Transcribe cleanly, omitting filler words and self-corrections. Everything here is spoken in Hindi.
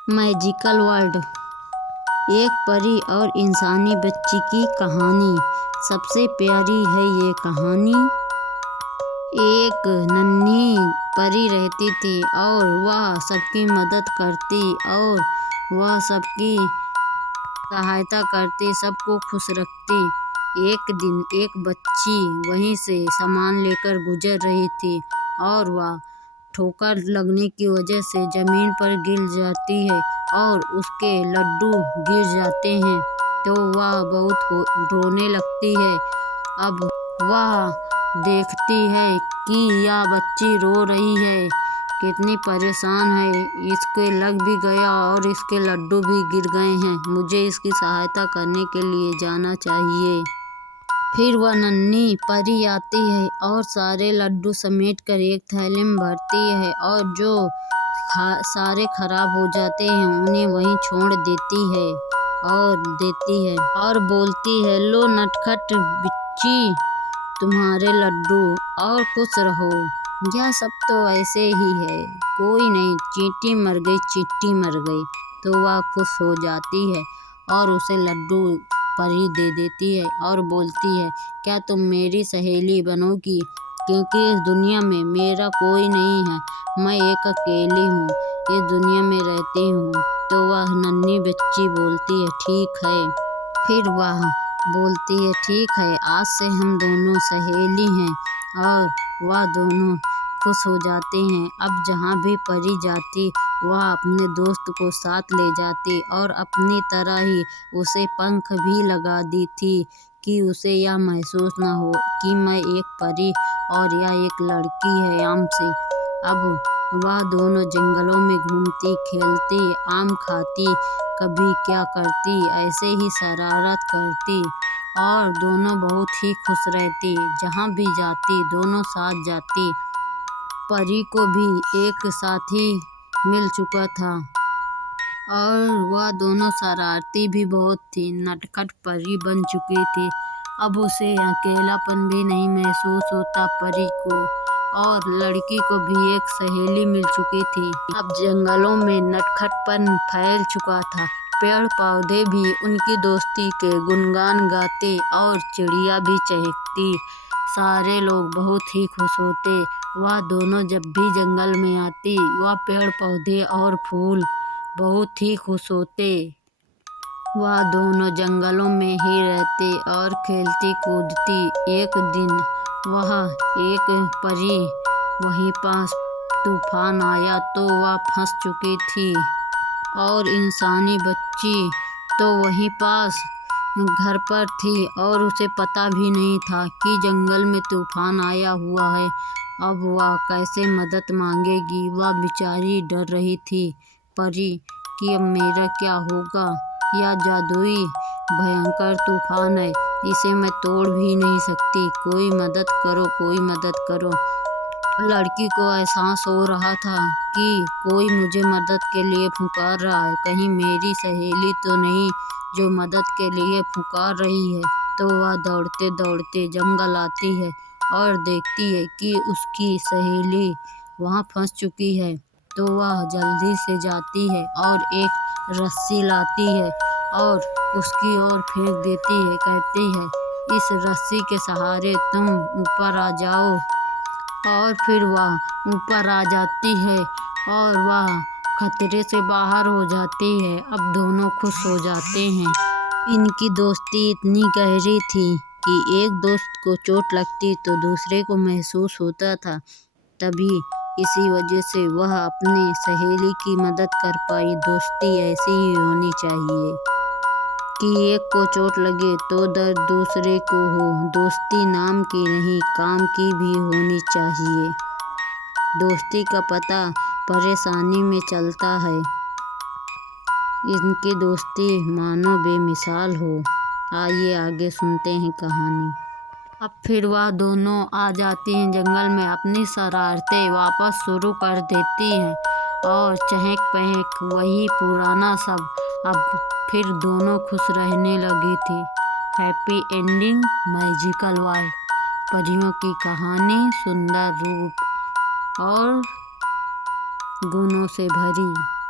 मैजिकल वर्ल्ड, एक परी और इंसानी बच्ची की कहानी। सबसे प्यारी है ये कहानी। एक नन्ही परी रहती थी और वह सबकी मदद करती और वह सबकी सहायता करती, सबको खुश रखती। एक दिन एक बच्ची वहीं से सामान लेकर गुजर रही थी और वह ठोकर लगने की वजह से ज़मीन पर गिर जाती है और उसके लड्डू गिर जाते हैं, तो वह बहुत रोने लगती है। अब वह देखती है कि यह बच्ची रो रही है, कितनी परेशान है, इसके लग भी गया और इसके लड्डू भी गिर गए हैं, मुझे इसकी सहायता करने के लिए जाना चाहिए। फिर वह नन्ही परी आती है और सारे लड्डू समेट कर एक थैले में भरती है और जो सारे खराब हो जाते हैं उन्हें वहीं छोड़ देती है और बोलती है, लो नटखट बिच्ची, तुम्हारे लड्डू, और खुश रहो। यह सब तो ऐसे ही है, कोई नहीं, चींटी मर गई, चिट्टी मर गई। तो वह खुश हो जाती है और उसे लड्डू परी दे देती है और बोलती है, क्या तुम मेरी सहेली बनोगी, क्योंकि इस दुनिया में मेरा कोई नहीं है, मैं एक अकेली हूँ, इस दुनिया में रहती हूँ। तो वह नन्ही बच्ची बोलती है, ठीक है। फिर वह बोलती है, ठीक है, आज से हम दोनों सहेली हैं, और वह दोनों खुश हो जाते हैं। अब जहाँ भी परी जाती वह अपने दोस्त को साथ ले जाती और अपनी तरह ही उसे पंख भी लगा दी थी कि उसे यह महसूस न हो कि मैं एक परी और यह एक लड़की है आम से। अब वह दोनों जंगलों में घूमती, खेलती, आम खाती, कभी क्या करती, ऐसे ही शरारत करती और दोनों बहुत ही खुश रहती। जहाँ भी जाती दोनों साथ जाती। परी को भी एक साथी मिल चुका था और वह दोनों शरारती भी बहुत थी। नटखट परी बन चुकी थी। अब उसे अकेलापन भी नहीं महसूस होता परी को, और लड़की को भी एक सहेली मिल चुकी थी। अब जंगलों में नटखटपन फैल चुका था। पेड़ पौधे भी उनकी दोस्ती के गुणगान गाते और चिड़िया भी चहकती। सारे लोग बहुत ही खुश होते। वह दोनों जब भी जंगल में आती, वह पेड़ पौधे और फूल बहुत ही खुश होते। वह दोनों जंगलों में ही रहते और खेलती कूदती। एक दिन वह एक परी वहीं पास तूफान आया तो वह फंस चुकी थी और इंसानी बच्ची तो वहीं पास घर पर थी और उसे पता भी नहीं था कि जंगल में तूफान आया हुआ है। अब वह कैसे मदद मांगेगी, वह बेचारी डर रही थी परी कि अब मेरा क्या होगा, यह जादुई भयंकर तूफान है, इसे मैं तोड़ भी नहीं सकती, कोई मदद करो, कोई मदद करो। लड़की को एहसास हो रहा था कि कोई मुझे मदद के लिए पुकार रहा है, कहीं मेरी सहेली तो नहीं जो मदद के लिए पुकार रही है। तो वह दौड़ते दौड़ते जंगल आती है और देखती है कि उसकी सहेली वहाँ फंस चुकी है। तो वह जल्दी से जाती है और एक रस्सी लाती है और उसकी ओर फेंक देती है, कहती है, इस रस्सी के सहारे तुम ऊपर आ जाओ। और फिर वह ऊपर आ जाती है और वह खतरे से बाहर हो जाती है। अब दोनों खुश हो जाते हैं। इनकी दोस्ती इतनी गहरी थी कि एक दोस्त को चोट लगती तो दूसरे को महसूस होता था। तभी इसी वजह से वह अपने सहेली की मदद कर पाई। दोस्ती ऐसी ही होनी चाहिए कि एक को चोट लगे तो दर्द दूसरे को हो। दोस्ती नाम की नहीं, काम की भी होनी चाहिए। दोस्ती का पता परेशानी में चलता है। इनकी दोस्ती मानो बेमिसाल हो। आइए आगे सुनते हैं कहानी। अब फिर वह दोनों आ जाती हैं जंगल में, अपनी शरारतें वापस शुरू कर देती हैं और चहक पहक वही पुराना सब। अब फिर दोनों खुश रहने लगी थी। Happy ending, magical world. परियों की कहानी सुंदर रूप और गुणों से भरी।